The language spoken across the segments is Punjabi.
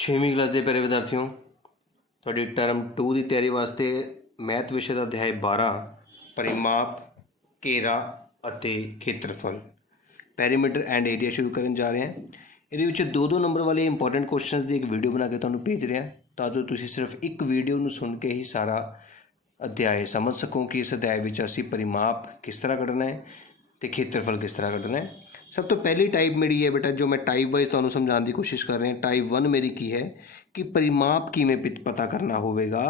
छेवीं क्लास के प्यारे विद्यार्थियों, थोड़ी टर्म 2 की तैयारी वास्ते मैथ विषय का अध्याय 12 परिमाप, घेरा ਅਤੇ ਖੇਤਰਫਲ ਪੈਰੀਮੀਟਰ ਐਂਡ ਏਰੀਆ ਸ਼ੁਰੂ ਕਰਨ ਜਾ ਰਹੇ ਹਾਂ। ਇਹਦੇ ਵਿੱਚ 2-2 ਨੰਬਰ ਵਾਲੇ ਇੰਪੋਰਟੈਂਟ ਕੁਐਸਚਨਸ ਦੀ ਇੱਕ ਵੀਡੀਓ ਬਣਾ ਕੇ ਤੁਹਾਨੂੰ ਭੇਜ ਰਿਹਾ ਤਾਂ ਜੋ ਤੁਸੀਂ ਸਿਰਫ ਇੱਕ ਵੀਡੀਓ ਨੂੰ ਸੁਣ ਕੇ ਹੀ ਸਾਰਾ ਅਧਿਆਇ ਸਮਝ ਸਕੋ ਕਿ ਇਸ ਅਧਿਆਇ ਵਿੱਚ ਅਸੀਂ परिमाप किस तरह ਕੱਢਣਾ है तो ਖੇਤਰਫਲ किस तरह ਕੱਢਣਾ है। सब तो पहली टाइप मेरी है बेटा जो मैं टाइप वाइज ਤੁਹਾਨੂੰ समझाने की कोशिश कर रहे हैं। टाइप 1 मेरी की है कि परिमाप किवें पता करना होगा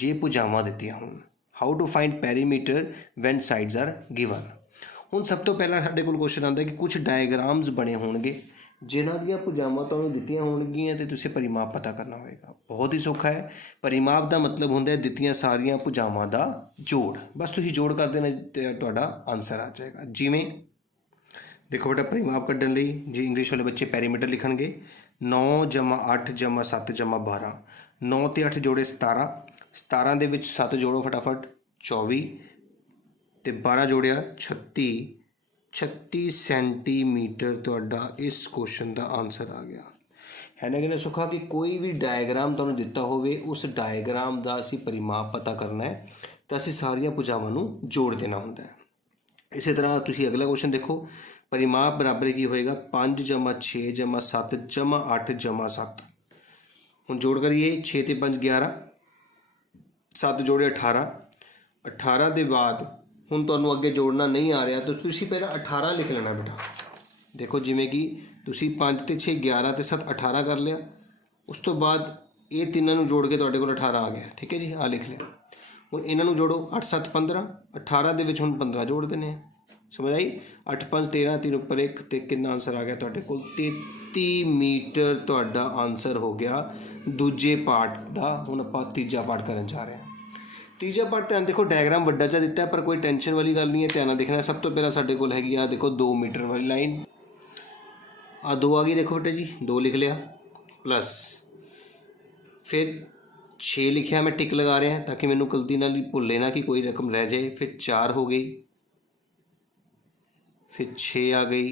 जे भुजावां दित्तियां होण। How to find perimeter when sides are given. हुण सब तो पहला साडे कोल क्वेश्चन आंदा कि कुछ डायग्राम्स बने होणगे जिन्हां दीयां भुजावां तुहानूं दित्तियां होणगीਆਂ ते तुसीं परिमाप पता करना होएगा। बहुत ही सौखा है। परिमाप का मतलब हुंदा है दित्तियां सारियां भुजावां दा जोड़। बस तुसीं जोड़ कर देना ते तुहाडा आंसर आ जाएगा। जिवें देखो बेटा परिमाप कढ़न लई जी इंग्लिश वाले बच्चे पैरीमीटर लिखणगे 9 + 8 + 7 + 12। 9 ते 8 जोड़े 17, 17 दे विच 7 जोड़ो फटाफट 24 ते 12 जोड़िया 36। 36 सेंटीमीटर तुहाडा इस क्वेश्चन का आंसर आ गया है ना। कहना सुखा कि कोई भी डायग्राम तुहानूं दिता होवे उस डायग्राम का असीं परिमाप पता करना है तो असीं सारियां भुजावां नूं जोड़ देना हुंदा है। इस तरह तुसीं अगला क्वेश्चन देखो परिमाप बराबर की होएगा 5 + 6 + 7 + 8 + 7। हुण जोड़ करिए 6 ते 5 11, 7 जोड़े 18, 18 के बाद हुण तुहानूं अगे जोड़ना नहीं आ रहा तो तुसीं पहला 18 लिख लेना बेटा। देखो जिवें कि तुसीं 5 ते 6 11 ते 7 18 कर लिया, उस तो बाद ये तीनों नूं जोड़ के तुहाडे कोल 18 आ गया। ठीक है जी, आ लिख लिया। हुण इन्हां नूं जोड़ो 8 7 15, 18 दे विच हुण 15 जोड़ देने हैं। समझ आई। 8 5 13, 3 ऊपर 1 तो कितना आंसर आ गया तुहाडे कोल 33 मीटर तुहाडा आंसर हो गया दूजे पार्ट का। हुण आपां तीजा पार्ट करन जा रहे हैं। तीजा पार्ट ध्यान देखो डायग्राम वड्डा चा दिता है पर कोई टेंशन वाली गल नहीं है, ध्यान देखना। सब तो पहला साडे कोल हैगी आ देखो 2 मीटर वाली लाइन आ 2 आ गई। देखो बेटा जी 2 लिख लिया प्लस फिर 6 लिखिया मैं टिक लगा रहा ताकि मैनू गलती नाल भुले ना कि कोई रकम रह जाए। फिर 4 हो गई, फिर 6 आ गई,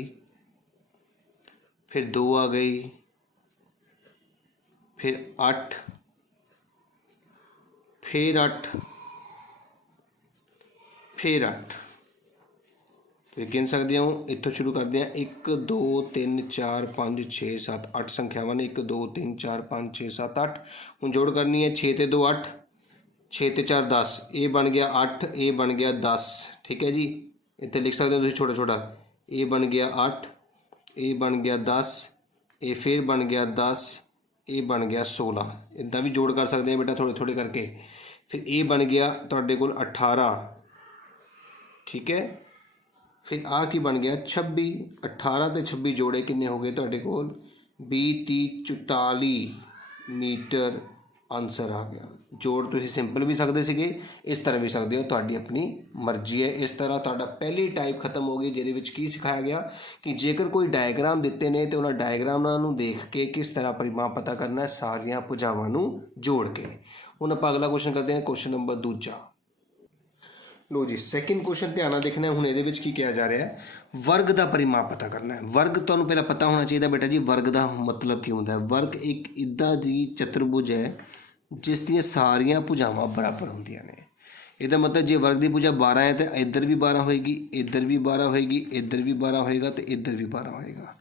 फिर 2 आ गई, फिर 8, फिर 8, फिर 8। तो गिन सकते हो इतों शुरू करते हैं 1 2 3 4 5 6 7 8 संख्यावां ने 1 2 3 4 5 6 7 8। हुण जोड़ करनी है 6 ते 2 8, 6 ते 4 10, ये बन गया 8, ये बन गया 10। ठीक है जी, इतने लिख सकते हो तुसीं छोटा छोटा। ये बन गया 8, ये बन गया 10, ये फिर बन गया 10, ये बन गया 16। इदा भी जोड़ कर सकते हैं बेटा थोड़े थोड़े करके। फिर ये बन गया तुहाडे कोल 18। ठीक है, फिर आ की बन गया 26। 18 ते 26 जोड़े किन्ने हो गए तुहाडे कोल 20 30 44 मीटर आंसर आ गया। जोड़ तुसीं सिंपल भी सकते सीगे, इस तरह भी सकते हो, तुहाडी अपनी मर्जी है। इस तरह तुहाडा पहली टाइप खत्म हो गई जिहदे विच की सिखाया गया कि जेकर कोई डायग्राम दिते ने तो उन्हां डायग्रामां नूं देख के किस तरह परिमाप पता करना है सारियां भुजावां नूं जोड़ के। हुण आपां अगला क्वेश्चन करते हैं, क्वेश्चन नंबर दूजा। लो जी सैकेंड क्वेश्चन ध्यान देखना है। हुण इहदे विच की कहा जा रहा है वर्ग का परिमाप पता करना है। वर्ग तुहानूं पहला पता होना चाहिए बेटा जी वर्ग का मतलब की होंदा है। वर्ग एक इदा जी चतुर्भुज है जिस दियां सारियां भुजावां बराबर होंदियां ने। इहदा मतलब जे वर्ग की भुजा 12 है तो इधर भी 12 होएगी, इधर भी 12 होएगी, इधर भी 12 होएगा तो इधर भी 12 होएगा।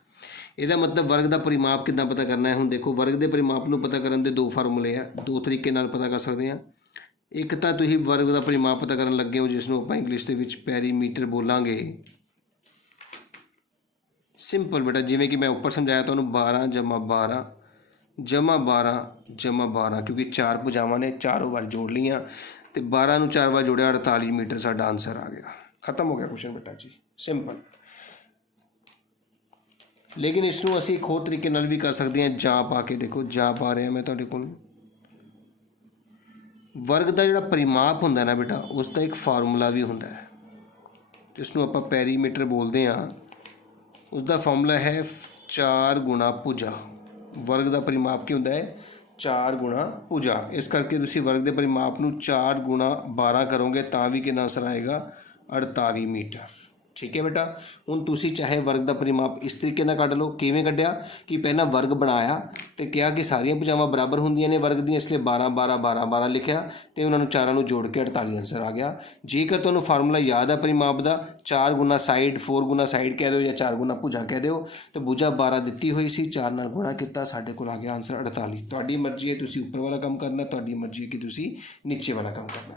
इहदा मतलब वर्ग का परिमाप किद्दां पता करना है। हुण देखो वर्ग के परिमाप नूं पता करन दे 2 फार्मूले आ, 2 तरीके नाल पता कर सकते हैं। एक तो तुसीं वर्ग का परिमाप पता करन लगे हो जिसनूं आपां इंग्लिश दे विच पैरीमीटर बोलांगे। सिंपल बेटा जिवें कि मैं ऊपर समझाया तुहानूं 12 + 12 जमा 12 जमा 12, क्योंकि 4 भुजावां ने चारों बार जोड़ लियां तो 12 नूं 4 बार जोड़िया 48 मीटर साडा आंसर आ गया। खत्म हो गया क्वेश्चन बेटा जी, सिंपल। लेकिन इसनूं असीं एक होर तरीके नाल भी कर सकते हैं, जां पा के। देखो जां पा रहा मैं तुहाडे कोल। वर्ग का जिहड़ा परिमाप हुंदा ना बेटा उसका एक फार्मूला भी हुंदा है जिसनूं आपां पैरीमीटर बोलते हैं। उसका फार्मूला है 4 गुणा भुजा। वर्ग का परिमाप की होंदा है 4 गुणा भुजा। इस करके तुसीं वर्ग के परिमाप नूं 4 गुणा 12 करोगे तो भी कितना आंसर आएगा 48 मीटर। ठीक है बेटा। ਹੁਣ ਤੁਸੀਂ ਚਾਹੇ ਵਰਗ ਦਾ ਪਰਿਮਾਪ ਇਸ ਤਰੀਕੇ ਨਾਲ ਕੱਢ ਲਓ। ਕਿਵੇਂ ਕੱਢਿਆ ਕਿ ਪਹਿਲਾਂ ਵਰਗ ਬਣਾਇਆ ਤੇ ਕਿਹਾ ਕਿ ਸਾਰੀਆਂ ਭੁਜਾਵਾਂ ਬਰਾਬਰ ਹੁੰਦੀਆਂ ਨੇ ਵਰਗ ਦੀਆਂ, ਇਸ ਲਈ 12 12 12 12 ਲਿਖਿਆ ਤੇ ਉਹਨਾਂ ਨੂੰ ਚਾਰਾਂ ਨੂੰ ਜੋੜ ਕੇ 48 ਆਂਸਰ ਆ ਗਿਆ। ਜੇਕਰ ਤੁਹਾਨੂੰ ਫਾਰਮੂਲਾ ਯਾਦ ਹੈ ਪਰਿਮਾਪ ਦਾ 4 ਗੁਣਾ ਸਾਈਡ 4 ਗੁਣਾ ਸਾਈਡ ਕਹਿ ਦਿਓ ਜਾਂ 4 ਗੁਣਾ ਭੁਜਾ ਕਹਿ ਦਿਓ, ਤੇ ਭੁਜਾ 12 ਦਿੱਤੀ ਹੋਈ ਸੀ, 4 ਨਾਲ ਗੁਣਾ ਕੀਤਾ, ਸਾਡੇ ਕੋਲ ਆ ਗਿਆ ਆਂਸਰ 48। ਤੁਹਾਡੀ ਮਰਜ਼ੀ ਹੈ ਤੁਸੀਂ ਉੱਪਰ ਵਾਲਾ ਕੰਮ ਕਰਨਾ, ਤੁਹਾਡੀ ਮਰਜ਼ੀ ਹੈ ਕਿ ਤੁਸੀਂ ਨੀਚੇ ਵਾਲਾ ਕੰਮ ਕਰਨਾ।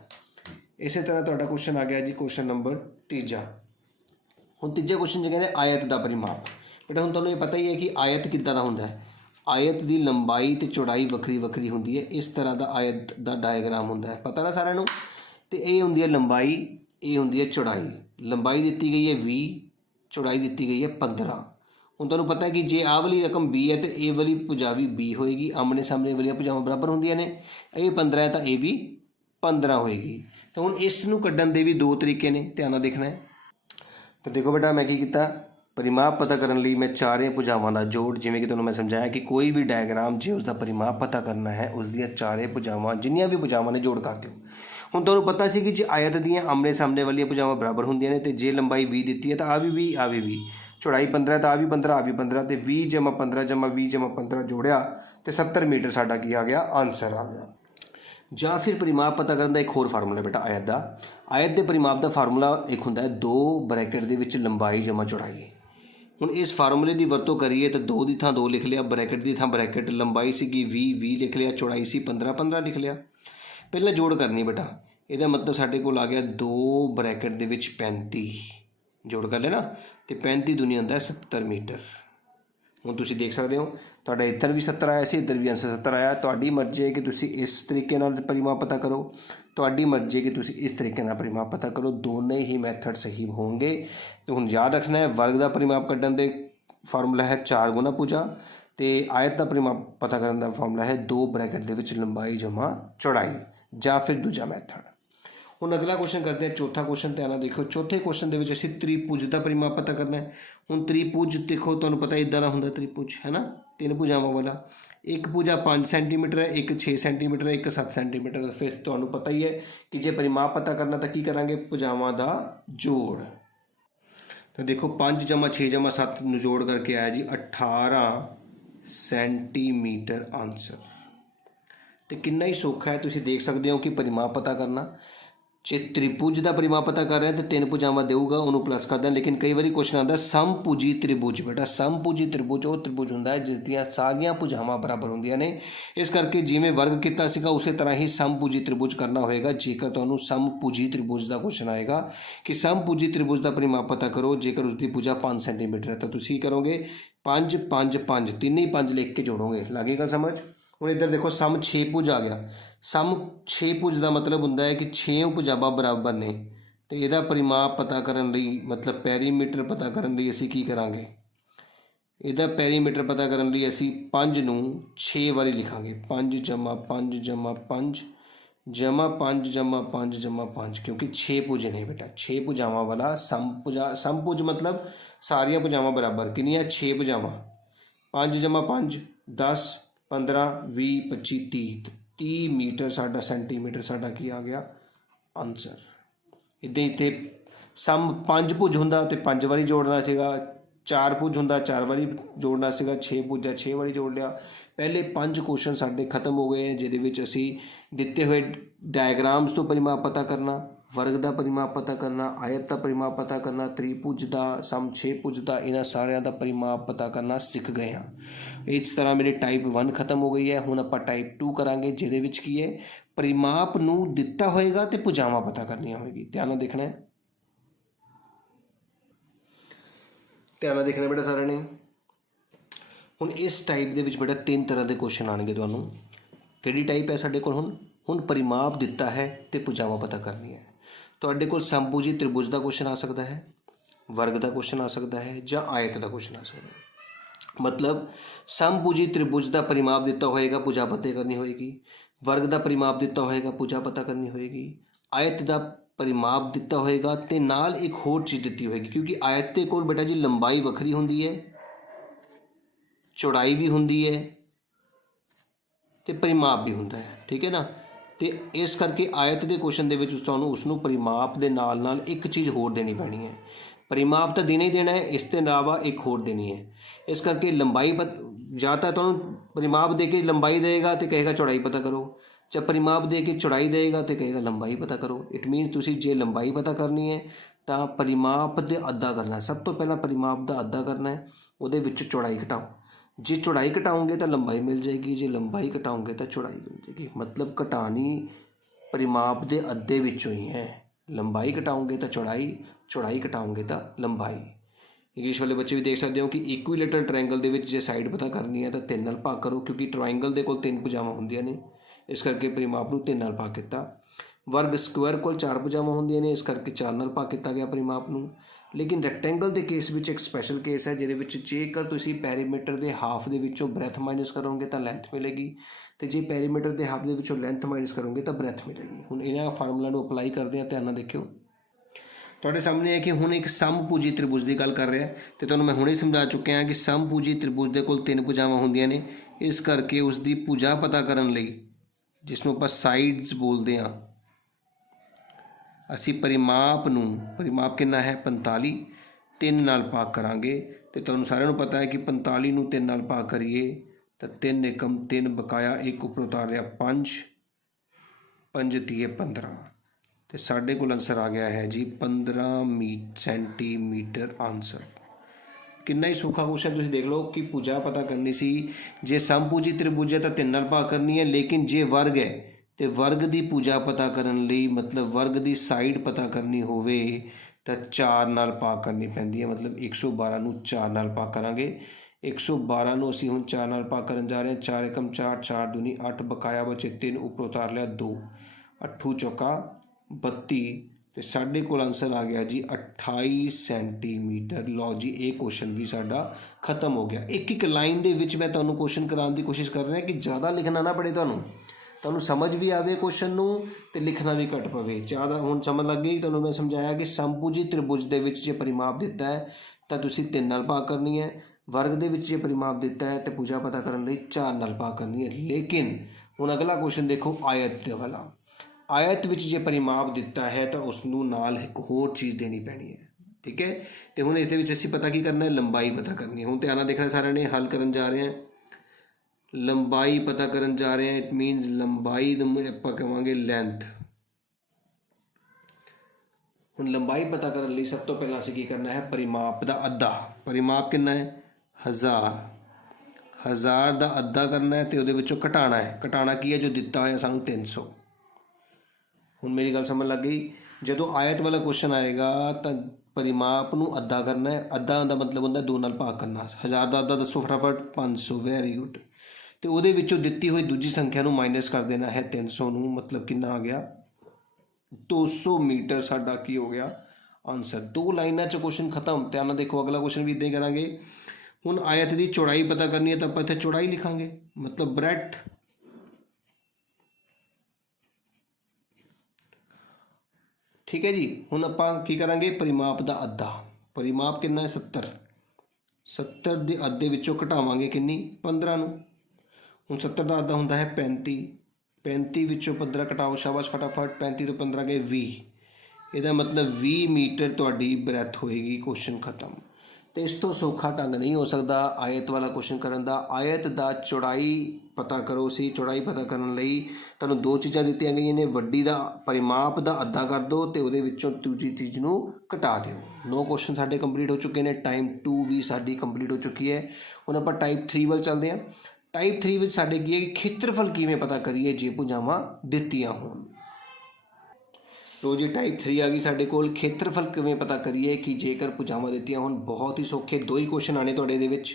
ਇਸੇ ਤਰ੍ਹਾਂ ਤੁਹਾਡਾ ਕੁਐਸਚਨ ਆ ਗਿਆ ਜੀ ਕੁਐਸਚਨ ਨੰਬਰ 3। ਹੁਣ ਤੀਜੇ ਕੁਐਸਚਨ 'ਚ ਕਹਿੰਦੇ ਆਇਤ ਦਾ ਪਰਿਮਾਪ। ਬੇਟਾ ਹੁਣ ਤੁਹਾਨੂੰ ਇਹ ਪਤਾ ਹੀ ਹੈ ਕਿ ਆਇਤ ਕਿੱਦਾਂ ਦਾ ਹੁੰਦਾ ਹੈ। ਆਇਤ ਦੀ ਲੰਬਾਈ ਅਤੇ ਚੌੜਾਈ ਵੱਖਰੀ ਵੱਖਰੀ ਹੁੰਦੀ ਹੈ। ਇਸ ਤਰ੍ਹਾਂ ਦਾ ਆਇਤ ਦਾ ਡਾਇਗਰਾਮ ਹੁੰਦਾ ਹੈ, ਪਤਾ ਨਾ ਸਾਰਿਆਂ ਨੂੰ। ਅਤੇ ਇਹ ਹੁੰਦੀ ਹੈ ਲੰਬਾਈ, ਇਹ ਹੁੰਦੀ ਹੈ ਚੌੜਾਈ। ਲੰਬਾਈ ਦਿੱਤੀ ਗਈ ਹੈ 20, ਚੌੜਾਈ ਦਿੱਤੀ ਗਈ ਹੈ 15। ਹੁਣ ਤੁਹਾਨੂੰ ਪਤਾ ਹੈ ਕਿ ਜੇ ਆਹ ਵਾਲੀ ਰਕਮ 20 ਹੈ ਤਾਂ ਇਹ ਵਾਲੀ ਭੁਜਾ ਵੀ 20 ਹੋਏਗੀ। ਆਮਣੇ ਸਾਹਮਣੇ ਵਾਲੀਆਂ ਭੁਜਾਵਾਂ ਬਰਾਬਰ ਹੁੰਦੀਆਂ ਨੇ। ਇਹ 15 ਹੈ ਤਾਂ ਇਹ ਵੀ 15 ਹੋਏਗੀ। ਤਾਂ ਹੁਣ ਇਸ ਨੂੰ ਕੱਢਣ ਦੇ ਵੀ ਦੋ ਤਰੀਕੇ ਨੇ, ਧਿਆਨ ਨਾਲ ਦੇਖਣਾ ਹੈ। ਤਾਂ ਦੇਖੋ ਬੇਟਾ ਮੈਂ ਕੀ ਕੀਤਾ, ਪਰਿਮਾਪ ਪਤਾ ਕਰਨ ਲਈ ਮੈਂ ਚਾਰੇ ਭੁਜਾਵਾਂ ਦਾ ਜੋੜ, ਜਿਵੇਂ ਕਿ ਤੁਹਾਨੂੰ ਮੈਂ ਸਮਝਾਇਆ ਕਿ ਕੋਈ ਵੀ ਡਾਇਗਰਾਮ ਜੇ ਉਸਦਾ ਪਰਿਮਾਪ ਪਤਾ ਕਰਨਾ ਹੈ ਉਸ ਦੀਆਂ ਚਾਰੇ ਭੁਜਾਵਾਂ ਜਿੰਨੀਆਂ ਵੀ ਭੁਜਾਵਾਂ ਨੇ ਜੋੜ ਕਰ ਦਿਓ। ਹੁਣ ਤੁਹਾਨੂੰ ਪਤਾ ਸੀ ਕਿ ਜੇ ਆਇਤ ਦੀਆਂ ਆਮਣੇ ਸਾਹਮਣੇ ਵਾਲੀਆਂ ਭੁਜਾਵਾਂ ਬਰਾਬਰ ਹੁੰਦੀਆਂ ਨੇ, ਅਤੇ ਜੇ ਲੰਬਾਈ 20 ਦਿੱਤੀ ਹੈ ਤਾਂ ਆ ਵੀ 20 ਆ ਵੀ 20, ਚੌੜਾਈ 15 ਤਾਂ ਆ ਵੀ 15 ਆ ਵੀ 15, ਅਤੇ 20 ਜਮਾ 15 ਜਮਾ 20 ਜਮਾ 15 ਜੋੜਿਆ ਅਤੇ 70 ਮੀਟਰ ਸਾਡਾ ਕੀ ਆ ਗਿਆ, ਆਂਸਰ ਆ ਗਿਆ। ਜਾਂ ਫਿਰ ਪਰਿਮਾਪ ਪਤਾ ਕਰਨ ਦਾ ਇੱਕ ਹੋਰ ਫਾਰਮੂਲਾ ਬੇਟਾ ਆਇਤ ਦਾ। ਆਇਤ ਦੇ ਪਰਿਮਾਪ ਦਾ ਫਾਰਮੂਲਾ ਇੱਕ ਹੁੰਦਾ ਹੈ 2 ਬਰੈਕਟ ਦੇ ਵਿੱਚ ਲੰਬਾਈ ਜਮਾ ਚੌੜਾਈ। ਹੁਣ ਇਸ ਫਾਰਮੂਲੇ ਦੀ ਵਰਤੋਂ ਕਰੀਏ ਤਾਂ 2 ਦੀ ਥਾਂ 2 ਲਿਖ ਲਿਆ, ਬਰੈਕਟ ਦੀ ਥਾਂ ਬਰੈਕਟ, ਲੰਬਾਈ ਸੀਗੀ 20 20 ਲਿਖ ਲਿਆ, ਚੌੜਾਈ ਸੀ 15 15 ਲਿਖ ਲਿਆ। ਪਹਿਲਾਂ ਜੋੜ ਕਰਨੀ ਬੇਟਾ, ਇਹਦਾ ਮਤਲਬ ਸਾਡੇ ਕੋਲ ਆ ਗਿਆ 2 ਬਰੈਕਟ ਦੇ ਵਿੱਚ 35, ਜੋੜ ਕਰ ਲੈਣਾ, ਅਤੇ 35 ਦੁਨੀ ਹੁੰਦਾ 70 ਮੀਟਰ। ਹੁਣ ਤੁਸੀਂ ਦੇਖ ਸਕਦੇ ਹੋ ਤੁਹਾਡਾ ਇੱਧਰ ਵੀ 70 ਆਇਆ ਸੀ, ਇੱਧਰ ਵੀ ਆਂਸਰ 70 ਆਇਆ। ਤੁਹਾਡੀ ਮਰਜ਼ੀ ਹੈ ਕਿ ਤੁਸੀਂ ਇਸ ਤਰੀਕੇ ਨਾਲ ਪਰਿਮਾਪ ਪਤਾ ਕਰੋ, ਤੁਹਾਡੀ ਮਰਜ਼ੀ ਹੈ ਕਿ ਤੁਸੀਂ ਇਸ ਤਰੀਕੇ ਨਾਲ ਪਰਿਮਾਪ ਪਤਾ ਕਰੋ, ਦੋਨੇ ਹੀ ਮੈਥਡ ਸਹੀ ਹੋਣਗੇ। ਅਤੇ ਹੁਣ ਯਾਦ ਰੱਖਣਾ ਹੈ ਵਰਗ ਦਾ ਪਰਿਮਾਪ ਕੱਢਣ ਦੇ ਫਾਰਮੂਲਾ ਹੈ 4 ਗੁਣਾ ਭੁਜਾ, ਅਤੇ ਆਇਤ ਦਾ ਪਰਿਮਾਪ ਪਤਾ ਕਰਨ ਦਾ ਫਾਰਮੂਲਾ ਹੈ 2 ਬਰੈਕਟ ਦੇ ਵਿੱਚ ਲੰਬਾਈ ਜਮਾ ਚੌੜਾਈ, ਜਾਂ ਫਿਰ ਦੂਜਾ ਮੈਥਡ। ਹੁਣ ਅਗਲਾ ਕੁਐਸਚਨ ਕਰਦੇ ਹਾਂ, ਚੌਥਾ ਕੁਐਸਚਨ, ਧਿਆਨ ਨਾਲ ਦੇਖੋ। ਚੌਥੇ ਕੁਐਸਚਨ ਦੇ ਵਿੱਚ ਅਸੀਂ ਤ੍ਰਿਭੁਜ ਦਾ ਪਰਿਮਾਪ ਪਤਾ ਕਰਨਾ ਹੈ। ਹੁਣ ਤ੍ਰਿਭੁਜ ਦੇਖੋ ਤੁਹਾਨੂੰ ਪਤਾ ਇੱਦਾਂ ਦਾ ਹੁੰਦਾ ਤ੍ਰਿਭੁਜ, ਹੈ ਨਾ, 3 ਭੁਜਾਵਾਂ ਵਾਲਾ। ਇੱਕ ਭੁਜਾ 5 ਸੈਂਟੀਮੀਟਰ ਹੈ, ਇੱਕ 6 ਸੈਂਟੀਮੀਟਰ ਹੈ, ਇੱਕ 7 ਸੈਂਟੀਮੀਟਰ ਹੈ। ਫਿਰ ਤੁਹਾਨੂੰ ਪਤਾ ਹੀ ਹੈ ਕਿ ਜੇ ਪਰਿਮਾਪ ਪਤਾ ਕਰਨਾ ਤਾਂ ਕੀ ਕਰਾਂਗੇ, ਭੁਜਾਵਾਂ ਦਾ ਜੋੜ। ਤਾਂ ਦੇਖੋ 5 ਜਮਾ 6 ਜਮਾ 7 ਨੂੰ ਜੋੜ ਕਰਕੇ ਆਇਆ ਜੀ 18 ਸੈਂਟੀਮੀਟਰ ਆਂਸਰ। ਅਤੇ ਕਿੰਨਾ ਹੀ ਸੌਖਾ ਹੈ, ਤੁਸੀਂ ਦੇਖ ਸਕਦੇ ਹੋ ਕਿ ਪਰਿਮਾਪ ਪਤਾ ਕਰਨਾ। ਜੇ ਤ੍ਰਿਭੁਜ ਦਾ ਪਰਿਮਾਪ ਪਤਾ ਕਰ ਰਿਹਾ ਤਾਂ 3 ਭੁਜਾਵਾਂ ਦੇਊਗਾ, ਉਹਨੂੰ ਪਲੱਸ ਕਰਦਾ। ਲੇਕਿਨ ਕਈ ਵਾਰੀ ਕੁਐਸਚਨ ਆਉਂਦਾ ਸਮਭੁਜੀ ਤ੍ਰਿਭੁਜ। ਬੇਟਾ ਸਮਭੁਜੀ ਤ੍ਰਿਭੁਜ ਉਹ ਤ੍ਰਿਭੁਜ ਹੁੰਦਾ ਹੈ ਜਿਸ ਦੀਆਂ ਸਾਰੀਆਂ ਭੁਜਾਵਾਂ ਬਰਾਬਰ ਹੁੰਦੀਆਂ ਨੇ। ਇਸ ਕਰਕੇ ਜਿਵੇਂ ਵਰਗ ਕੀਤਾ ਸੀਗਾ ਉਸੇ ਤਰ੍ਹਾਂ ਹੀ ਸਮਭੁਜੀ ਤ੍ਰਿਭੁਜ ਕਰਨਾ ਹੋਏਗਾ। ਜੇਕਰ ਤੁਹਾਨੂੰ ਸਮਭੁਜੀ ਤ੍ਰਿਭੁਜ ਦਾ ਕੁਐਸਚਨ ਆਏਗਾ ਕਿ ਸਮਭੁਜੀ ਤ੍ਰਿਭੁਜ ਦਾ ਪਰਿਮਾਪ ਪਤਾ ਕਰੋ, ਜੇਕਰ ਉਸਦੀ ਭੁਜਾ 5 ਸੈਂਟੀਮੀਟਰ ਹੈ ਤਾਂ ਤੁਸੀਂ ਕਰੋਗੇ 5 5 5, ਤਿੰਨੇ ਹੀ 5 ਲਿਖ ਕੇ ਜੋੜੋਗੇ। ਲੱਗੇ ਗੱਲ ਸਮਝ। ਹੁਣ ਇੱਧਰ ਦੇਖੋ ਸਮ 6 ਭੁਜ ਆ ਗਿਆ। ਸਮ 6 ਭੁਜ ਦਾ ਮਤਲਬ ਹੁੰਦਾ ਹੈ ਕਿ 6 ਭੁਜਾਵਾਂ ਬਰਾਬਰ ਨੇ, ਅਤੇ ਇਹਦਾ ਪਰਿਮਾਪ ਪਤਾ ਕਰਨ ਲਈ ਮਤਲਬ ਪੈਰੀਮੀਟਰ ਪਤਾ ਕਰਨ ਲਈ ਅਸੀਂ ਕੀ ਕਰਾਂਗੇ, ਇਹਦਾ ਪੈਰੀਮੀਟਰ ਪਤਾ ਕਰਨ ਲਈ ਅਸੀਂ 5 ਨੂੰ 6 ਵਾਰੀ ਲਿਖਾਂਗੇ। 5 ਜਮਾ 5 ਜਮਾ 5 ਜਮਾ 5 ਜਮਾ 5 ਜਮਾ 5, ਕਿਉਂਕਿ 6 ਭੁਜ ਨੇ ਬੇਟਾ। 6 ਭੁਜਾਵਾਂ ਵਾਲਾ ਸਮਭੁਜ ਮਤਲਬ ਸਾਰੀਆਂ ਭੁਜਾਵਾਂ ਬਰਾਬਰ। ਕਿੰਨੀਆਂ? 6 ਭੁਜਾਵਾਂ। 5 ਜਮਾ 5 10 15 20 25 30 30 ਮੀਟਰ ਸਾਡਾ ਸੈਂਟੀਮੀਟਰ ਸਾਡਾ ਕੀ ਆ ਗਿਆ, ਆਂਸਰ। ਇੱਦਾਂ ਹੀ ਇੱਥੇ ਸਮ 5 ਭੁਜ ਹੁੰਦਾ ਅਤੇ 5 ਵਾਰੀ ਜੋੜਨਾ ਸੀਗਾ, 4 ਭੁਜ ਹੁੰਦਾ 4 ਵਾਰੀ ਜੋੜਨਾ ਸੀਗਾ, 6 ਭੁਜ ਹੈ 6 ਵਾਰੀ ਜੋੜ ਲਿਆ। ਪਹਿਲੇ 5 ਕੁਐਸਚਨ ਸਾਡੇ ਖਤਮ ਹੋ ਗਏ, ਜਿਹਦੇ ਵਿੱਚ ਅਸੀਂ ਦਿੱਤੇ ਹੋਏ ਡਾਇਗਰਾਮਸ ਤੋਂ ਪਰਿਮਾਪ ਪਤਾ ਕਰਨਾ, ਵਰਗ ਦਾ ਪਰਿਮਾਪ ਪਤਾ ਕਰਨਾ, ਆਇਤ ਦਾ ਪਰਿਮਾਪ ਪਤਾ ਕਰਨਾ, ਤ੍ਰਿਭੁਜ ਦਾ, ਸਮ 6 ਭੁਜ ਦਾ, ਇਹਨਾਂ ਸਾਰਿਆਂ ਦਾ ਪਰਿਮਾਪ ਪਤਾ ਕਰਨਾ ਸਿੱਖ ਗਏ ਹਾਂ। ਇਸ ਤਰ੍ਹਾਂ ਮੇਰੀ ਟਾਈਪ 1 ਖਤਮ ਹੋ ਗਈ ਹੈ। ਹੁਣ ਆਪਾਂ ਟਾਈਪ 2 ਕਰਾਂਗੇ, ਜਿਹਦੇ ਵਿੱਚ ਕੀ ਹੈ, ਪਰਿਮਾਪ ਨੂੰ ਦਿੱਤਾ ਹੋਏਗਾ ਅਤੇ ਭੁਜਾਵਾਂ ਪਤਾ ਕਰਨੀਆਂ ਹੋਏਗੀ। ਧਿਆਨ ਨਾਲ ਦੇਖਣਾ ਹੈ, ਧਿਆਨ ਨਾਲ ਦੇਖਣਾ ਬੇਟਾ ਸਾਰਿਆਂ ਨੇ। ਹੁਣ ਇਸ ਟਾਈਪ ਦੇ ਵਿੱਚ ਬੇਟਾ 3 ਤਰ੍ਹਾਂ ਦੇ ਕੁਐਸਚਨ ਆਉਣਗੇ ਤੁਹਾਨੂੰ। ਕਿਹੜੀ ਟਾਈਪ ਹੈ ਸਾਡੇ ਕੋਲ? ਹੁਣ ਪਰਿਮਾਪ ਦਿੱਤਾ ਹੈ ਅਤੇ ਭੁਜਾਵਾਂ ਪਤਾ ਕਰਨੀ ਹੈ। ਤੁਹਾਡੇ ਕੋਲ ਸਮਭੁਜੀ ਤ੍ਰਿਭੁਜ ਦਾ ਕੁਐਸਚਨ ਆ ਸਕਦਾ ਹੈ, ਵਰਗ ਦਾ ਕੁਐਸਚਨ ਆ ਸਕਦਾ ਹੈ, ਜਾਂ ਆਇਤ ਦਾ ਕੁਐਸਚਨ ਆ ਸਕਦਾ ਹੈ। ਮਤਲਬ ਸਮਭੁਜੀ ਤ੍ਰਿਭੁਜ ਦਾ ਪਰਿਮਾਪ ਦਿੱਤਾ ਹੋਏਗਾ, ਭੁਜਾ ਪਤਾ ਕਰਨੀ ਹੋਏਗੀ। ਵਰਗ ਦਾ ਪਰਿਮਾਪ ਦਿੱਤਾ ਹੋਏਗਾ, ਭੁਜਾ ਪਤਾ ਕਰਨੀ ਹੋਏਗੀ। ਆਇਤ ਦਾ ਪਰਿਮਾਪ ਦਿੱਤਾ ਹੋਏਗਾ ਅਤੇ ਨਾਲ ਇੱਕ ਹੋਰ ਚੀਜ਼ ਦਿੱਤੀ ਹੋਏਗੀ, ਕਿਉਂਕਿ ਆਇਤ ਦੇ ਕੋਲ ਬੇਟਾ ਜੀ ਲੰਬਾਈ ਵੱਖਰੀ ਹੁੰਦੀ ਹੈ, ਚੌੜਾਈ ਵੀ ਹੁੰਦੀ ਹੈ ਅਤੇ ਪਰਿਮਾਪ ਵੀ ਹੁੰਦਾ ਹੈ। ਠੀਕ ਹੈ ਨਾ। ਅਤੇ ਇਸ ਕਰਕੇ ਆਇਤ ਦੇ ਕੁਐਸਚਨ ਦੇ ਵਿੱਚ ਤੁਹਾਨੂੰ ਉਸਨੂੰ ਪਰਿਮਾਪ ਦੇ ਨਾਲ ਨਾਲ ਇੱਕ ਚੀਜ਼ ਹੋਰ ਦੇਣੀ ਪੈਣੀ ਹੈ। परिमाप तो देना ही देना है, इस तो इलावा एक होर देनी है। इस करके लंबाई ਜਾਂ ਤਾਂ ਤੁਹਾਨੂੰ परिमाप दे के लंबाई देगा तो कहेगा चौड़ाई पता करो, जब परिमाप दे के चौड़ाई देगा तो कहेगा लंबाई पता करो। इट मीन तुसी जे लंबाई पता करनी है तो परिमाप दे अद्धा करना है। सब तो पहला परिमाप का अद्धा करना है, ਉਹਦੇ ਵਿੱਚ चौड़ाई घटाओ। जे चौड़ाई घटाओगे तो लंबाई मिल जाएगी, जे लंबाई घटाओगे तो चौड़ाई मिल जाएगी। मतलब घटानी परिमाप के अद्धे विचों ही है। लंबाई घटाओगे तो चौड़ाई, चौड़ाई घटाओगे तो लंबाई। इंग्लिश वाले बच्चे भी देख सकते हो कि इक्विलेटरल ट्रायंगल ਦੇ ਵਿੱਚ ਜੇ ਸਾਈਡ ਪਤਾ ਕਰਨੀ ਹੈ ਤਾਂ 3 ਨਾਲ ਭਾਗ ਕਰੋ, ਕਿਉਂਕਿ ਟਰਾਇੰਗਲ ਦੇ ਕੋਲ 3 ਭੁਜਾਵਾਂ ਹੁੰਦੀਆਂ ਨੇ, ਇਸ ਕਰਕੇ परिमाप ਨੂੰ 3 ਨਾਲ ਭਾਗ ਕੀਤਾ। वर्ग ਸਕੁਆਇਰ ਕੋਲ 4 ਭੁਜਾਵਾਂ ਹੁੰਦੀਆਂ ਨੇ, ਇਸ ਕਰਕੇ 4 ਨਾਲ ਭਾਗ ਕੀਤਾ ਗਿਆ परिमाप ਨੂੰ। ਲੇਕਿਨ ਰੈਕਟੈਂਗਲ ਦੇ ਕੇਸ ਵਿੱਚ ਇੱਕ ਸਪੈਸ਼ਲ ਕੇਸ ਹੈ, ਜਿਹਦੇ ਵਿੱਚ ਜੇਕਰ ਤੁਸੀਂ ਪੈਰੀਮੀਟਰ ਦੇ ਹਾਫ ਦੇ ਵਿੱਚੋਂ ਬ੍ਰੈਥ ਮਾਈਨਸ ਕਰੋਗੇ ਤਾਂ ਲੈਂਥ ਮਿਲੇਗੀ, ਤੇ ਜੇ ਪੈਰੀਮੀਟਰ ਦੇ ਹਾਫ ਦੇ ਵਿੱਚੋਂ ਲੈਂਥ ਮਾਈਨਸ ਕਰੋਗੇ ਤਾਂ ਬ੍ਰੈਥ ਮਿਲੇਗੀ। ਹੁਣ ਇਹਨਾਂ ਫਾਰਮੂਲਾ ਨੂੰ ਅਪਲਾਈ ਕਰਦੇ ਹਾਂ, ਧਿਆਨ ਨਾਲ ਦੇਖਿਓ। ਤੁਹਾਡੇ ਸਾਹਮਣੇ ਹੈ ਕਿ ਹੁਣ ਇੱਕ ਸਮਭੁਜੀ ਤ੍ਰਿਭੁਜ ਦੀ ਗੱਲ ਕਰ ਰਿਹਾ, ਤੇ ਤੁਹਾਨੂੰ ਮੈਂ ਹੁਣੇ ਹੀ ਸਮਝਾ ਚੁੱਕਿਆ ਕਿ ਸਮਭੁਜੀ ਤ੍ਰਿਭੁਜ ਦੇ ਕੋਲ 3 ਭੁਜਾਵਾਂ ਹੁੰਦੀਆਂ ਨੇ। ਇਸ ਕਰਕੇ ਉਸ ਦੀ ਭੁਜਾ ਪਤਾ ਕਰਨ ਲਈ, ਜਿਸ ਨੂੰ ਆਪਾਂ ਸਾਈਡਸ ਬੋਲਦੇ ਹਾਂ, ਅਸੀਂ परिमाप ਕਿੰਨਾ ਹੈ 45, 3 ਨਾਲ ਭਾਗ ਕਰਾਂਗੇ। ਤੇ ਤੁਹਾਨੂੰ ਸਾਰਿਆਂ ਨੂੰ ਪਤਾ ਹੈ ਕਿ 45 ਨੂੰ 3 ਨਾਲ ਭਾਗ ਕਰੀਏ ਤਾਂ 3 ਏਕਮ 3 ਬਕਾਇਆ 1 ਉੱਪਰ ਉਤਾਰ ਲਿਆ 5, 5 ਤੀਏ 15, तो साढ़े को आंसर आ गया है जी 15 सेंटीमीटर आंसर। कितना ही सौखा क्वेश्चन, तुम देख लो कि भुजा पता करनी सी। जे समभुजी त्रिभुज है तो 3 नाल भाग करनी है, लेकिन जे वर्ग है तो वर्ग की भुजा पता करने लई, मतलब वर्ग की साइड पता करनी होवे तो 4 नाल भाग करनी पैंदी है। मतलब 112 नूं 4 नाल भाग करांगे। 112 नूं असीं हुण 4 नाल भाग करन जा रहे हैं। 4 एकम 4, 4 दूनी 8, बकाया बचे 3, उपर उतार लिया 2, 8 चौका 32, तो साढ़े को आंसर आ गया जी 28 सेंटीमीटर। लो जी, ये क्वेश्चन भी साडा खत्म हो गया। एक एक लाइन दे विच मैं तुहानूं क्वेश्चन कराने की कोशिश कर रहा कि ज़्यादा लिखना ना पड़े, तुहानूं समझ भी आवे क्वेश्चन नूं ते लिखना भी घट पवे। ज़्यादा हुण समझ लग गई, तुहानूं मैं समझाया कि समभुजी त्रिभुज दे विच जे परिमाप दिता है तो तुसीं 3 नाल भाग करनी है, वर्ग दे विच जे परिमाप दिता है तो भुजा पता करने लई 4 नाल भाग करनी है। लेकिन हुण अगला क्वेश्चन देखो, आयत वाला। आयत विच जे परिमाप दिता है तो उसनूं नाल एक होर चीज़ देनी पैनी है, ठीक है। तो हुण इहदे विच असीं पता की करना है, लंबाई पता करनी है। हुण ध्यान नाल देखना, सारे ने हल करन जा रहे हैं, लंबाई पता करन जा रहे हैं। इट मीनस लंबाई आपां कहांगे लेंथ। हुण लंबाई पता करने लई सब तो पहला असीं की करना है, परिमाप दा अद्धा। परिमाप कितना है 1000, 1000 दा अद्धा करना है तो उहदे विचों घटाना है। घटाना की है, जो दिता होया सानूं 300। हुण मेरी गल समझ लग गई। जो आयत वाला क्वेश्चन आएगा तो परिमाप नूं अद्धा करना है। अद्धा का मतलब होंदा 2 नाल भाग करना। 1000 का अद्धा दसो फटाफट, 500। Very good. तो उहदे विचों दित्ती हुई दूजी संख्या नूं माइनस कर देना है 300 नूं, मतलब कितना आ गया 200 मीटर। साडा की हो गया आंसर। 2 लाइनां च क्वेश्चन खत्म। ध्यान नाल देखो, अगला क्वेश्चन भी इदां ही करांगे। हुण आयत की चौड़ाई पता करनी है तो आपां इत्थे चौड़ाई लिखांगे, मतलब ब्रैथ। ठीक है जी। हुण आपां की करांगे, परिमाप का अद्धा। परिमाप कितना है 70, 70 के अद्धे विचों घटावांगे किन्नी 15 नूं। हुण 70 का अद्धा हुंदा है 35, 35 विचों 15 घटाओ, शाबाश फटाफट। 35 तो 15 गए 20। ਇਹਦਾ मतलब 20 मीटर ਤੁਹਾਡੀ ब्रैथ होएगी। क्वेश्चन खत्म। तो इस तो सौखा ढंग नहीं हो सकता आयत वाला क्वेश्चन करन दा। आयत दा चौड़ाई पता करो सी। चौड़ाई पता करन लई तुहानूं 2 चीज़ां दित्तियां गईयां ने। वड्डी दा परिमाप दा अद्धा कर दो तो उहदे विचों दूजी चीज़ नूं घटा दिओ। 9 क्वेश्चन साडे कंप्लीट हो चुके हैं। टाइम 2 भी साडी कंप्लीट हो चुकी है। हुण आपां टाइप 3 ਵੱਲ चलदे हां। टाइप 3 विच साडे की है कि खेत्रफल किवें पता करिए जे भुजावां दित्तियां होण। तो जी टाइप 3 आ गई साढ़े कोल। खेत्रफल किवें पता करिए कि जेकर भुजावां दित्तियां होण। बहुत ही सौखे 2 ही क्वेश्चन आने तुहाडे दे विच,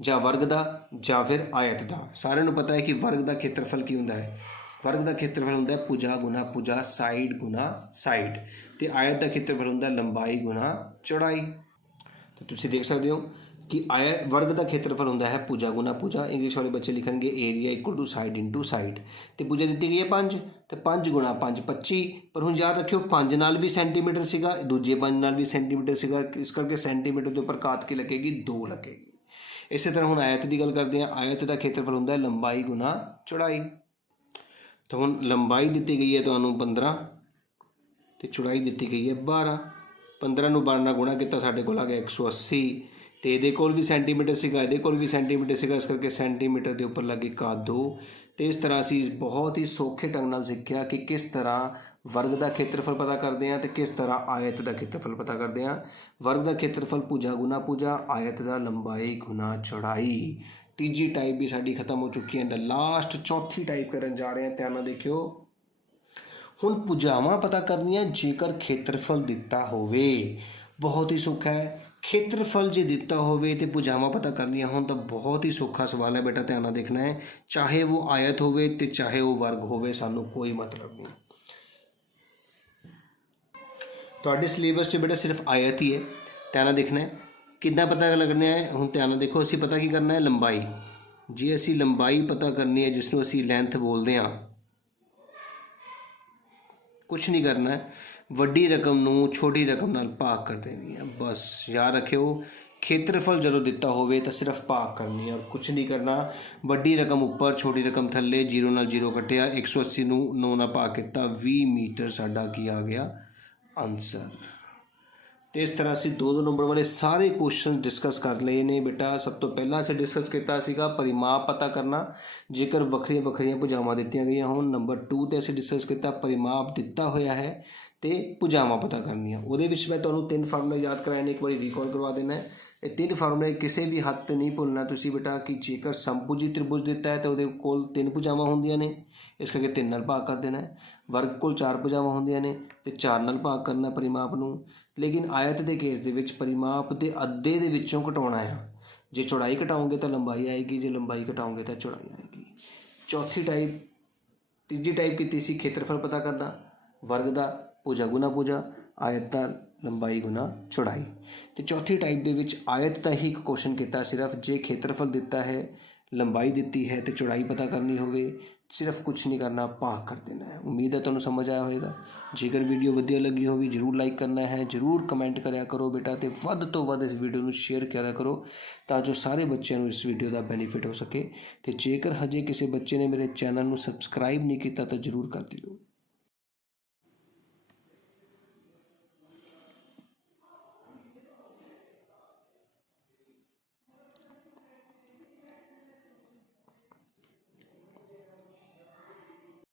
जां वर्ग दा जां फिर आयत दा। सारिਆਂ ਨੂੰ पता है कि वर्ग दा खेत्रफल की हुंदा है। वर्ग दा खेत्रफल हुंदा है भुजा गुना भुजा, साइड गुना साइड। ते आयत दा खेत्रफल हुंदा लंबाई गुना चौड़ाई। तो तुसीं देख सकते हो कि वर्ग का खेत्रफल होंदा है भुजा गुना भुजा। इंग्लिश वाले बच्चे लिखेंगे area equal to side into side. तो भुजा दी गई है 5, तो 5 गुणा 5 25। पर हुण याद रखियो 5 नाल भी सेंटीमीटर सीगा, दूजे 5 नाल भी सेंटीमीटर सीगा, इस करके सेंटीमीटर के उपर घात की लगेगी 2 लगेगी। इस तरह हुण आयत की गल करते हैं। आयत का खेत्रफल होंदा है लंबाई गुना चौड़ाई। तो हुण लंबाई दी गई है तुहानूं 15 तो चौड़ाई दी गई है 12। 15 ਨੂੰ 12 ਨਾਲ ਗੁਣਾ ਕੀਤਾ, ਸਾਡੇ ਕੋਲ ਆ ਗਿਆ 180। ਤੇ ਇਹਦੇ ਕੋਲ ਵੀ ਸੈਂਟੀਮੀਟਰ ਸੀਗਾ, ਇਹਦੇ ਕੋਲ ਵੀ ਸੈਂਟੀਮੀਟਰ ਸੀਗਾ, ਇਸ ਕਰਕੇ ਸੈਂਟੀਮੀਟਰ ਦੇ ਉੱਪਰ ਲੱਗੀ ਕਾ 2। ਤੇ ਇਸ ਤਰ੍ਹਾਂ ਅਸੀਂ ਬਹੁਤ ਹੀ ਸੌਖੇ ਢੰਗ ਨਾਲ ਸਿੱਖਿਆ ਕਿ ਕਿਸ ਤਰ੍ਹਾਂ ਵਰਗ ਦਾ ਖੇਤਰਫਲ ਪਤਾ ਕਰਦੇ ਹਾਂ ਤੇ ਕਿਸ ਤਰ੍ਹਾਂ ਆਇਤ ਦਾ ਖੇਤਰਫਲ ਪਤਾ ਕਰਦੇ ਹਾਂ। ਵਰਗ ਦਾ ਖੇਤਰਫਲ ਭੁਜਾ ਗੁਣਾ ਭੁਜਾ, ਆਇਤ ਦਾ ਲੰਬਾਈ ਗੁਣਾ ਚੌੜਾਈ। ਤੀਜੀ ਟਾਈਪ ਵੀ ਸਾਡੀ ਖਤਮ ਹੋ ਚੁੱਕੀ ਹੈ। ਲਾਸਟ ਚੌਥੀ ਟਾਈਪ ਕਰਨ ਜਾ ਰਹੇ ਹਾਂ, ਧਿਆਨ ਨਾਲ ਦੇਖਿਓ। ਹੁਣ ਭੁਜਾਵਾਂ ਪਤਾ ਕਰਨੀਆਂ ਜੇਕਰ ਖੇਤਰਫਲ ਦਿੱਤਾ ਹੋਵੇ। ਬਹੁਤ ਹੀ ਸੌਖਾ ਹੈ। ਖੇਤਰਫਲ ਜੇ ਦਿੱਤਾ ਹੋਵੇ ਤੇ ਭੁਜਾਵਾਂ ਪਤਾ ਕਰਨੀਆਂ ਹੋਣ ਤਾਂ ਬਹੁਤ ਹੀ ਸੌਖਾ ਸਵਾਲ ਹੈ ਬੇਟਾ, ਧਿਆਨ ਨਾਲ ਦੇਖਣਾ ਹੈ। ਚਾਹੇ ਉਹ ਆਇਤ ਹੋਵੇ ਤੇ ਚਾਹੇ ਉਹ ਵਰਗ ਹੋਵੇ, ਸਾਨੂੰ ਕੋਈ ਮਤਲਬ ਨਹੀਂ। ਤੁਹਾਡੇ ਸਿਲੇਬਸ 'ਚ ਬੇਟਾ ਸਿਰਫ ਆਇਤ ਹੀ ਹੈ, ਧਿਆਨ ਨਾਲ ਦੇਖਣਾ ਹੈ। ਕਿੱਦਾਂ ਪਤਾ ਲੱਗਣਾ ਹੈ? ਹੁਣ ਧਿਆਨ ਨਾਲ ਦੇਖੋ, ਅਸੀਂ ਪਤਾ ਕੀ ਕਰਨਾ ਹੈ? ਲੰਬਾਈ। ਜੇ ਅਸੀਂ ਲੰਬਾਈ ਪਤਾ ਕਰਨੀ ਹੈ, ਜਿਸ ਨੂੰ ਅਸੀਂ ਲੈਂਥ ਬੋਲਦੇ ਹਾਂ, ਕੁਛ ਨਹੀਂ ਕਰਨਾ ਹੈ, ਵੱਡੀ ਰਕਮ ਨੂੰ ਛੋਟੀ ਰਕਮ ਨਾਲ ਭਾਗ ਕਰ ਦੇਣੀ ਹੈ। ਬਸ ਯਾਦ ਰੱਖਿਓ, ਖੇਤਰਫਲ ਜਦੋਂ ਦਿੱਤਾ ਹੋਵੇ ਤਾਂ ਸਿਰਫ ਭਾਗ ਕਰਨੀ ਹੈ ਔਰ ਕੁਛ ਨਹੀਂ ਕਰਨਾ। ਵੱਡੀ ਰਕਮ ਉੱਪਰ, ਛੋਟੀ ਰਕਮ ਥੱਲੇ, 0 ਨਾਲ 0 ਕੱਟਿਆ, 180 ਨੂੰ 9 ਨਾਲ ਭਾਗ ਕੀਤਾ, 20 ਮੀਟਰ ਸਾਡਾ ਕੀ ਆ ਗਿਆ? ਆਨਸਰ। ਤੇ ਇਸ ਤਰ੍ਹਾਂ ਅਸੀਂ 2-2 ਨੰਬਰ ਵਾਲੇ ਸਾਰੇ ਕੁਐਸਚਨ ਡਿਸਕਸ ਕਰ ਲਏ ਨੇ ਬੇਟਾ। ਸਭ ਤੋਂ ਪਹਿਲਾਂ ਅਸੀਂ ਡਿਸਕਸ ਕੀਤਾ ਸੀਗਾ ਪਰਿਮਾਪ ਪਤਾ ਕਰਨਾ ਜੇਕਰ ਵੱਖਰੀਆਂ ਵੱਖਰੀਆਂ ਭੁਜਾਵਾਂ ਦਿੱਤੀਆਂ ਗਈਆਂ ਹੋਣ। ਨੰਬਰ 2 ਤੇ ਅਸੀਂ ਡਿਸਕਸ ਕੀਤਾ ਪਰਿਮਾਪ ਦਿੱਤਾ ਹੋਇਆ ਹੈ ਤੇ ਭੁਜਾਵਾਂ ਪਤਾ ਕਰਨੀਆਂ। ਉਹਦੇ ਵਿੱਚ ਮੈਂ ਤੁਹਾਨੂੰ 3 ਫਾਰਮੂਲੇ ਯਾਦ ਕਰਾਏ ਨੇ, ਇੱਕ ਵਾਰੀ ਰੀਕਾਲ ਕਰਵਾ ਦੇਣਾ ਹੈ। ਇਹ 3 ਫਾਰਮੂਲੇ ਕਿਸੇ ਵੀ ਹੱਦ 'ਤੇ ਨਹੀਂ ਭੁੱਲਣਾ ਤੁਸੀਂ ਬੇਟਾ ਕਿ ਜੇਕਰ ਸਮਭੁਜੀ ਤ੍ਰਿਭੁਜ ਦਿੱਤਾ ਹੈ ਤਾਂ ਉਹਦੇ ਕੋਲ 3 ਭੁਜਾਵਾਂ ਹੁੰਦੀਆਂ ਨੇ, ਇਸ ਕਰਕੇ 3 ਨਾਲ ਭਾਗ ਕਰ ਦੇਣਾ ਹੈ। ਵਰਗ ਕੋਲ 4 ਭੁਜਾਵਾਂ ਹੁੰਦੀਆਂ ਨੇ ਤੇ 4 ਨਾਲ ਭਾਗ ਕਰਨਾ ਪਰਿਮਾਪ ਨੂੰ। ਲੇਕਿਨ ਆਇਤ ਦੇ ਕੇਸ ਦੇ ਵਿੱਚ ਪਰਿਮਾਪ ਦੇ ਅੱਧੇ ਦੇ ਵਿੱਚੋਂ ਘਟਾਉਣਾ ਹੈ। ਜੇ ਚੌੜਾਈ ਘਟਾਓਗੇ ਤਾਂ ਲੰਬਾਈ ਆਏਗੀ, ਜੇ ਲੰਬਾਈ ਘਟਾਓਗੇ ਤਾਂ ਚੌੜਾਈ ਆਏਗੀ। ਤੀਜੀ ਟਾਈਪ ਕੀਤੀ ਸੀ ਖੇਤਰਫਲ ਪਤਾ ਕਰਨਾ, ਵਰਗ ਦਾ ਭੁਜਾ ਗੁਣਾ ਭੁਜਾ, ਆਇਤ ਦਾ ਲੰਬਾਈ ਗੁਣਾ ਚੌੜਾਈ। ਤੇ ਚੌਥੀ ਟਾਈਪ ਦੇ ਵਿੱਚ ਆਇਤ ਦਾ ਹੀ ਇੱਕ ਕੁਐਸਚਨ ਕੀਤਾ ਸਿਰਫ, ਜੇ ਖੇਤਰਫਲ ਦਿੱਤਾ ਹੈ, ਲੰਬਾਈ ਦਿੱਤੀ ਹੈ ਤੇ ਚੌੜਾਈ ਪਤਾ ਕਰਨੀ ਹੋਵੇ, ਸਿਰਫ ਕੁਛ ਨਹੀਂ ਕਰਨਾ, ਭਾਗ ਕਰ ਦੇਣਾ ਹੈ। ਉਮੀਦ ਹੈ ਤੁਹਾਨੂੰ ਸਮਝ ਆਇਆ ਹੋਵੇਗਾ। ਜੇਕਰ ਵੀਡੀਓ ਵਧੀਆ ਲੱਗੀ ਹੋਵੇ ਜ਼ਰੂਰ ਲਾਈਕ ਕਰਨਾ ਹੈ, ਜ਼ਰੂਰ ਕਮੈਂਟ ਕਰਿਆ ਕਰੋ ਬੇਟਾ, ਤੇ ਵੱਧ ਤੋਂ ਵੱਧ ਇਸ ਵੀਡੀਓ ਨੂੰ ਸ਼ੇਅਰ ਕਰਿਆ ਕਰੋ ਤਾਂ ਜੋ ਸਾਰੇ ਬੱਚਿਆਂ ਨੂੰ ਇਸ ਵੀਡੀਓ ਦਾ ਬੈਨੀਫਿਟ ਹੋ ਸਕੇ। ਤੇ ਜੇਕਰ ਹਜੇ ਕਿਸੇ ਬੱਚੇ ਨੇ ਮੇਰੇ ਚੈਨਲ ਨੂੰ ਸਬਸਕ੍ਰਾਈਬ ਨਹੀਂ ਕੀਤਾ ਤਾਂ ਜ਼ਰੂਰ ਕਰ ਦਿਓ।